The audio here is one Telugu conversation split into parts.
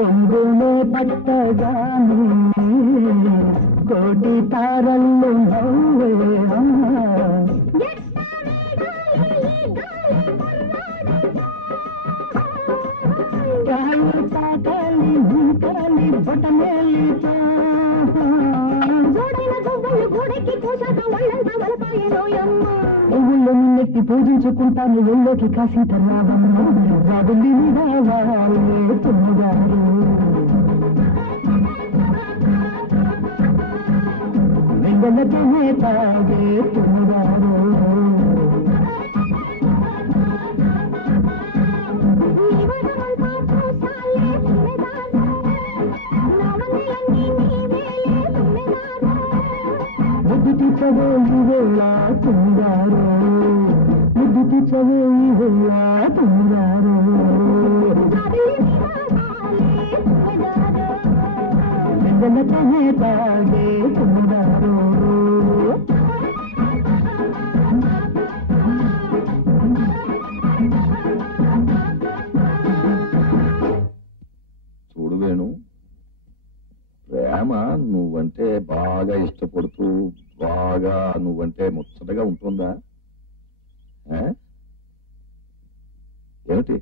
కొంగునే పట్టగానే కోటి తారల్లు నవ్వే తాకాలి కాలి బొటమేలితో పువ్వుల్లో నిన్నెత్తి పూజించుకుంటాను ఒళ్ళోకి కాసింత రావమ్మ రాబుల్లి రావాలే తుమ్మగారు వెంగళతోనే తాగే తుమ్మగారు ముద్దు చవేళ తుంగారు ముద్దు చవేళ తుంగారు వెంగళతోనే తాగే తుంగారు చూడు వేణు, ప్రేమ నువ్వంటే బాగా ఇష్టపడుతూ బాగా నువ్వంటే ముచ్చటగా ఉంటుందా? ఏమిటి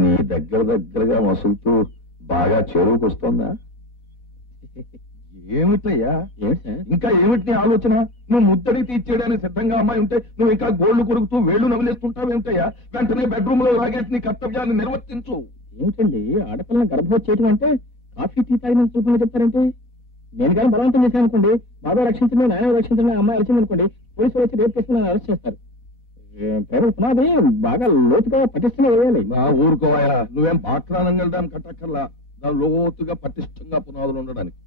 నీ దగ్గరగా మసులుతూ బాగా చెరువుకు వస్తుందా? ఏమిటయ్యా ఇంకా ఏమిటి నీ ఆలోచన? నువ్వు ముద్దడి తీర్చేయడానికి సిద్ధంగా అమ్మాయి ఉంటే నువ్వు ఇంకా గోళ్లు కొరుకుతూ వేళ్లు నవ్వులేస్తుంటావేమిటయ్యా? వెంటనే బెడ్రూమ్ లో లాగేసి నీ కర్తవ్యాన్ని నిర్వర్తించు. ఏమిటండి ఆడపిల్లని గర్భవతి అంటే కాఫీ టీ తాగిన చూపుగా చెప్తారంటే? నేను కానీ బలవంతం చేశాను అనుకోండి, బాబా రక్షించండి నాయన రక్షించండి అమ్మాయి వచ్చింది అనుకోండి, పోలీసులు వచ్చి రేపు చేసి నన్ను అరెస్ట్ చేస్తారు. ప్రేమ పునాది బాగా లోతుగా పటిష్టంగా వేయాలి. నా ఊరుకోవాయా, నువ్వేం బాక్రానం వెళ్ళడానికి కట్టక్కర్లా, దాని లోతుగా పటిష్టంగా పునాదులు ఉండడానికి.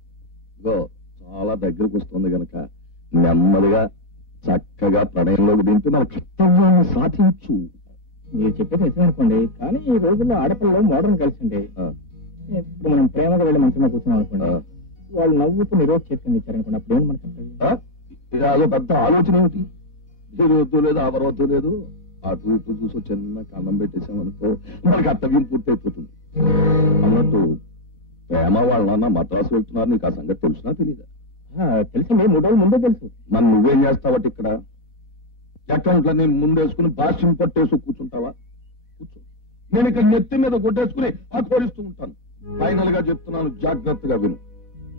ఇగో చాలా దగ్గరకు వస్తుంది గనక నెమ్మదిగా చక్కగా ప్రణయంలోకి దింపి మన కర్తవ్యాన్ని సాధించు. మీరు చెప్పేది నిజమే అనుకోండి, కానీ ఈ రోజుల్లో ఆడపిల్లలు మోడర్న్ కలిసిండి. ఇప్పుడు మనం ప్రేమగా వెళ్ళి మంచిగా కూర్చున్నాం అనుకోండి, వాళ్ళు నవ్వుతూ నిరోధ చేసుకుని ఇచ్చారనుకోండి, అప్పుడు ఏమి మనకు అదో పెద్ద ఆలోచన ఏమిటి? వద్దు లేదు అవరవద్దు లేదు, అటు ఇటు చూసి చిన్న కన్నం పెట్టేసామనుకో మన కర్తవ్యం పూర్తయిపోతుంది. అన్నట్టు ప్రేమ వాళ్ళ మద్రాసు వెళ్తున్నారు, నీకు ఆ సంగతి తెలుసునా తెలీదా? తెలిసింది, 3 రోజుల ముందే తెలుసు. మరి నువ్వేం చేస్తావట ఇక్కడ? అకౌంట్లన్నీ ముందేసుకుని భాష్యం పట్టేసి కూర్చుంటావా? కూర్చో. నేను ఇక్కడ నెత్తి మీద కొట్టేసుకుని ఆకోరిస్తూ ఉంటాను. ఫైనల్ గా చెప్తున్నాను, జాగ్రత్తగా విను.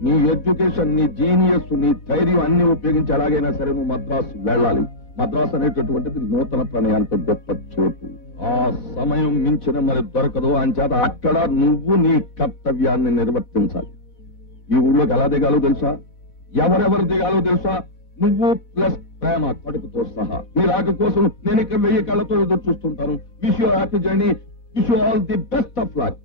నీ ఎడ్యుకేషన్, నీ జీనియస్, నీ ధైర్యం అన్ని ఉపయోగించి ఎలాగైనా సరే నువ్వు మద్రాసు వెళ్ళాలి. మద్రాసు అనేటటువంటిది నూతన ప్రణయానికి గొప్ప చోటు. ఆ సమయం మించిన మరి దొరకదు. అంచేత అక్కడ నువ్వు నీ కర్తవ్యాన్ని నిర్వర్తించాలి. ఈ ఊళ్ళోకి ఎలా దిగాలో తెలుసా? ఎవరెవరు దిగాలో తెలుసా? నువ్వు ప్లస్ ప్రేమ కడుపుతో సహా. మీ రాక కోసం నేను ఇక్కడ 1000 కళ్ళతో ఎదురు చూస్తుంటాను. Wish you happy journey. Wish you all the best of luck.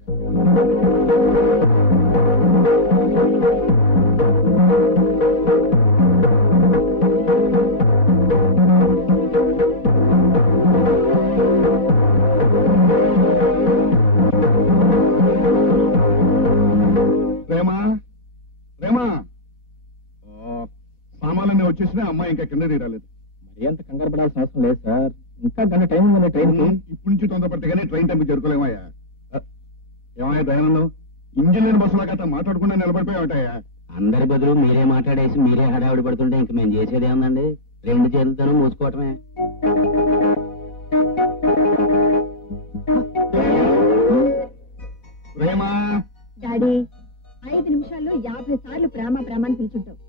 ప్రేమ ప్రేమ సామాన్లన్నీ వచ్చేసినా అమ్మాయి ఇంకా కింద రాలేదు. మరి అంత కంగారు పడాల్సిన అవసరం లేదు సార్, ఇంకా గంట టైం ఉందండి ట్రైన్. ఇప్పటి నుంచి తొందరపడితే కానీ ట్రైన్ టైంకి జరుపుకోలేమయ్యా. ఏమయ్యా దయానందం, ఇంజిన్ లేని బస్సులో గట్రా మాట్లాడకుండా నిలబడిపోయావటయ్యా. అందరి బదులు మీరే మాట్లాడేసి మీరే హడావిడి పడుతుంటే ఇంక మేము చేసేది ఏముందండి? 2 చేతులతోనూ మూసుకోవటమే. ప్రేమ డాడీ, 5 నిమిషాల్లో 50 సార్లు ప్రేమ ప్రేమ అని పిలుచుంటావు.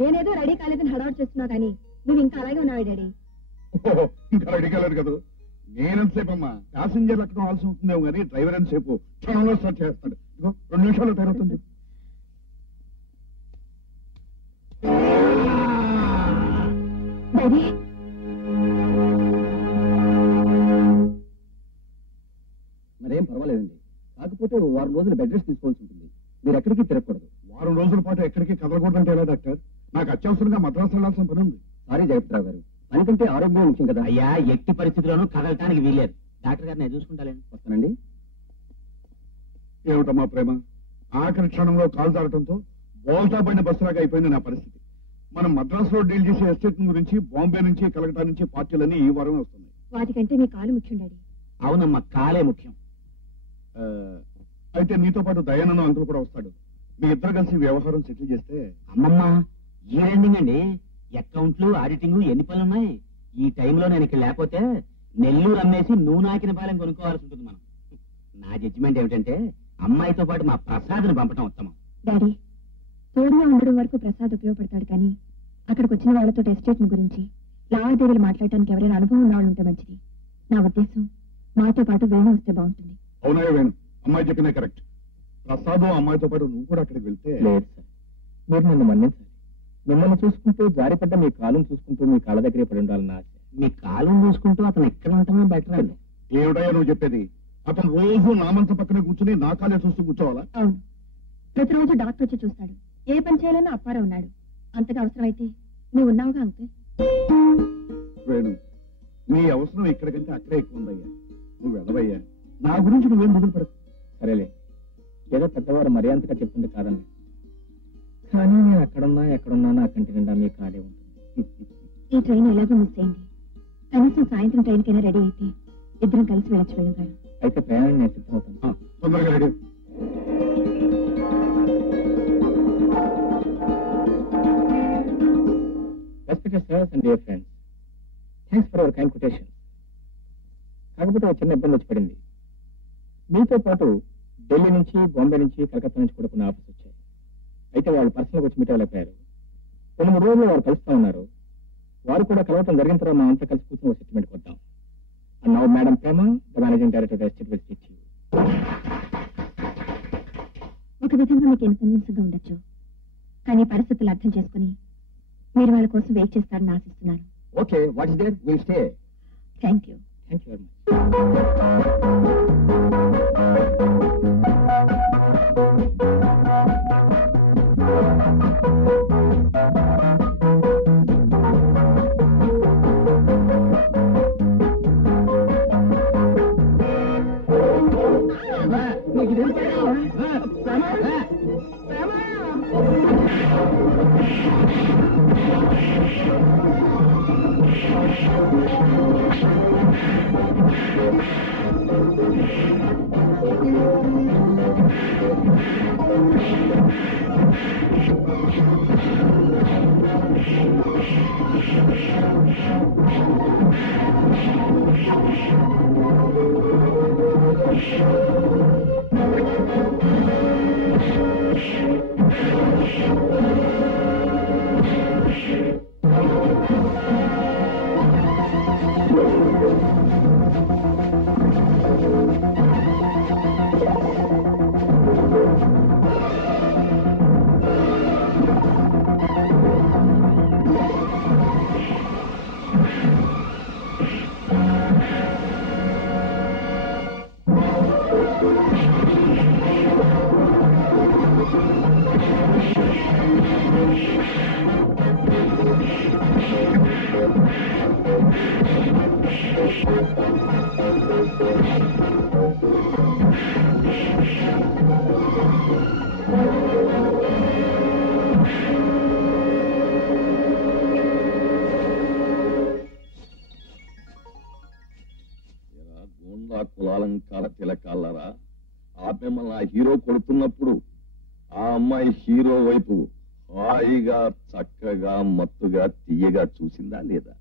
నేనేదో రెడీ కాలేదని హడావుడు చేస్తున్నావు, కానీ నువ్వు ఇంకా అలాగే ఉన్నావు డాడీ. ఇంకా రెడీ కాలేదు కదా. నేనంతసేపు అమ్మా, ప్యాసింజర్లు అక్కడ కావాల్సి ఉంటుందేమో కానీ డ్రైవర్ ఎంతసేపు క్షణంలో స్టార్ట్ చేస్తాడు. 2 నిమిషాల్లో టైం అవుతుంది. డాడీ, మరేం పర్వాలేదండి, కాకపోతే 1 వారం రోజులు బెడ్ రెస్ట్ తీసుకోవాల్సి ఉంటుంది. మీరు ఎక్కడికి తిరగకూడదు. 1 వారం రోజుల పాటు ఎక్కడికి కదలకూడదంటే ఎలా డాక్టర్? నాకు అత్యవసరంగా మద్రాసు వెళ్లాల్సిన పని ఉంది. సారీ జగత్రావు గారు, దానికంటే ఆరోగ్యం ముఖ్యం కదా. అయ్యా, ఎట్టి పరిస్థితుల్లోనూ కదలటానికి వీలేదు. డాక్టర్ గారు నేను చూసుకుంటాలేండి. వస్తానండి. ఏమిటమ్మా ప్రేమ, ఆఖరి క్షణంలో కాలు జారటంతో బోల్తా పడిన బస్సులాగా అయిపోయింది నా పరిస్థితి. మనం మద్రాసులో డీల్ చేసే ఎస్టేట్ గురించి బాంబే నుంచి కలకటా నుంచి పార్టీలన్నీ ఈ వారమే వస్తున్నాయి. వాటికంటే మీ కాలు ముఖ్యం డాడీ. అవునమ్మా, కాలే ముఖ్యం. అయితే నీతో పాటు దయానంద అంకుల్ కూడా వస్తాడు. మీ ఇద్దరు కలిసి వ్యవహారం సెటిల్ చేస్తే. అమ్మమ్మ ఈ ఎండింగ్ అండి. అకౌంట్లు ఆడిటింగ్ ఎన్ని పనులు ఉన్నాయి. ఈ టైంలో నేను ఇక్కడ లేకపోతే నెల్లూరు అమ్మేసి నువ్వు నాకిన పాలెం కొనుక్కోవాల్సి ఉంటుంది మనం. నా జడ్జిమెంట్ ఏమిటంటే అమ్మాయితో పాటు మా ప్రసాద్ని పంపటం ఉత్తమం. డాడీ, తోడుగా ఉండడం వరకు ప్రసాద్ ఉపయోగపడతాడు, కానీ అక్కడికి వచ్చిన వాళ్ళతో ఎస్టేట్ గురించి లావాదేవీలు మాట్లాడటానికి ఎవరైనా అనుభవం ఉన్న వాళ్ళు ఉంటే మంచిది. నా ఉద్దేశం మాతో పాటు వేణు వస్తే బాగుంటుంది. అవునాయో వేణు, అమ్మాయి చెప్పిందే కరెక్ట్. ప్రసాద్ అమ్మాయితో పాటు నువ్వు కూడా అక్కడికి వెళ్తే. లేదు సార్, మీరు నన్ను మన్నించాలి. మిమ్మల్ని చూసుకుంటూ జారిపడ్డ మీ కాలం చూసుకుంటూ మీ కాళ్ళ దగ్గరే పడి ఉండాలని ఆశ. మీ కాలం చూసుకుంటూ అతను ఎక్కడ ఉంటామో బెటర్ అండి. ఏమిటయ్యా నువ్వు చెప్పేది? అతను రోజు నా మంచం పక్కనే కూర్చుని నా కాలే చూస్తూ కూర్చోవాలా? అవును, ప్రతిరోజు డాక్టర్ వచ్చి చూస్తాడు. ఏ పని చేయాలన్నా అప్పారా ఉన్నాడు. అంతగా అవసరమైతే నువ్వు ఉన్నావుగా అంకుల్. వేణు, నీ అవసరం ఇక్కడికంటే అక్కడే ఎక్కువ ఉందయ్యా. నువ్వు వెళ్ళవయ్యా. నా గురించి నువ్వేం దిగుపడకు. సరేలే, ఏదో పెద్దవారు మర్యాదగా చెప్తుంటే కాదండి. కానీ నేను ఎక్కడున్నా నా కంటి నిండా మీ కాలే ఉంటుంది. ఈ ట్రైన్ ఎలాగో మిస్ అయింది. కనీసం సాయంత్రం ట్రైన్కైనా రెడీ అయితే ఇద్దరం కలిసి వెళ్ళొచ్చు వెళ్ళగారు. అయితే ప్రయాణం నేను సిద్ధమవుతాను. తొందరగా ready. Respected sirs and dear friends, thanks for your kind quotation. కాకపోతే ఒక చిన్న ఇబ్బంది వచ్చి పడింది. మీతో పాటు ఢిల్లీ నుంచి, బాంబే నుంచి, కలకత్తా నుంచి కూడా కొన్ని ఆఫర్స్ వచ్చాయి. అయితే వాళ్ళు పర్సనల్గా వచ్చి మీట్ అవ్వలేకపోయారు. 2-3 రోజుల్లో వారు కలుస్తా ఉన్నారు. వారు కూడా కలవటం జరిగిన తర్వాత మా అంతా కలిసి కూర్చొని ఒక సెటిల్మెంట్ కొద్దాం. And now madam Prema, the managing director estate will speak to you. ఒక విధంగా మీకు ఇన్కన్వీనియన్స్ గా ఉండొచ్చు, కానీ పరిస్థితులు అర్థం చేసుకుని మీరు వాళ్ళ కోసం వెయిట్ చేస్తారని ఆశిస్తున్నాను. Okay, what is there, will stay. Thank you. Thank you very much. కులాలంకార తిలకాలరా, ఆ మిమ్మల్ని ఆ హీరో కొడుతున్నప్పుడు ఆ అమ్మాయి హీరో వైపు హాయిగా, చక్కగా, మత్తుగా, తీయగా చూసిందా లేదా?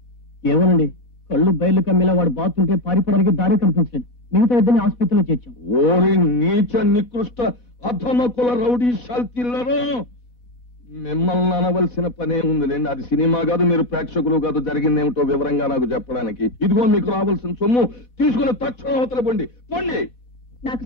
ఏమోనండి, కళ్ళు బయలు కమ్మేలా వాడు బాతుంటే పారిపోవడానికి దారి కనిపించలేదు. మిగతా ఇద్దరిని ఆసుపత్రిలో చేర్చాం. ఓరి నీచ నికృష్ట అధమ కుల రౌడీ శాల్తీలను మిమ్మల్ని అనవలసిన పనే ఉందిలేండి. అది సినిమా కాదు, మీరు ప్రేక్షకులు కాదు. జరిగిందేమిటో వివరంగా నాకు చెప్పడానికి. ఇదిగో మీకు రావాల్సిన సొమ్ము తీసుకుని తక్షణం అవతల పండి. నాకు